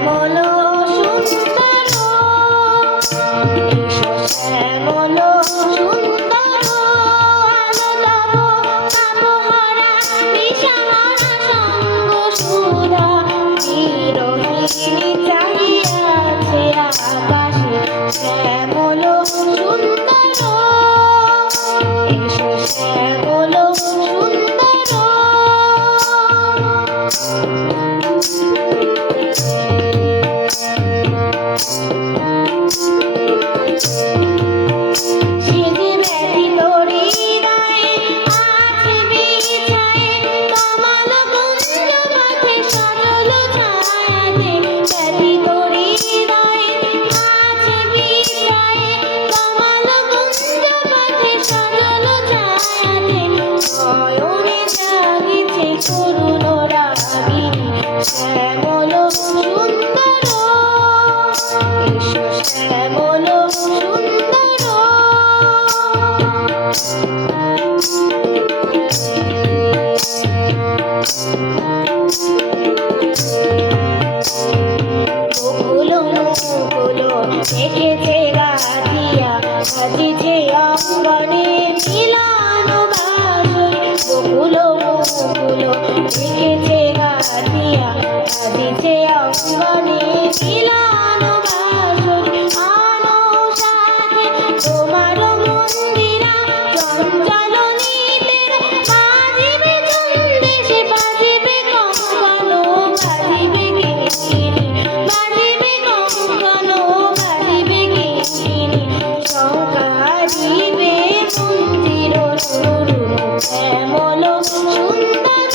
শ্যামল সুন্দর, এসো শ্যামল সুন্দর, আলো তব তাপহারা দিশাহারা সঙ্গ সুধা, বিরহিণী চাহিয়াছে আকাশে শ্যামল সুন্দর, এসো শ্যামল সুন্দর। সেজে ব্যথিত হৃদয়ে আছে বিছায়ে কমল কুঞ্জ পথে সজল ছায়াতে, ব্যথিত হৃদয়ে আছে বিছায়ে কমল কুঞ্জ পথে সজল ছায়াতে, নয়নে জাগিছে করুণ রাগিনী শ্যামল সুন্দর, এসো শ্যামল সুন্দর। বকুল মুকুল দেখেছে গাধিয়া সাজিছে অঙ্গনে মিলন বাসর, বকুল মুকুল দেখেছে গাধিয়া সাজিছে অঙ্গনে মিলন বাসর, অনুসারে তোমার মন্দিরা চঞ্চল নীতের বাজিবে চন্দেশে, বাজিবে কঙ্কণ বাজিবে কিঙ্কিণী, বাজিবে কঙ্কণ বাজিবে কিঙ্কিণী, শঙ্কারিবে মন্দির নুরু শ্যামল সুন্দর,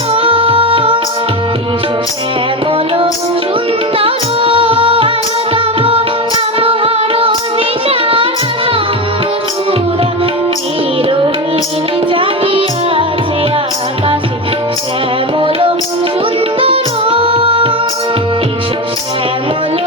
এসো শ্যামল সুন্দর, আলো তব তাপহর দিশাহারা সঙ্গ সুধা, বিরহিণী চাহিয়াছে আকাশে শ্যামল সুন্দর, এসো শ্যামল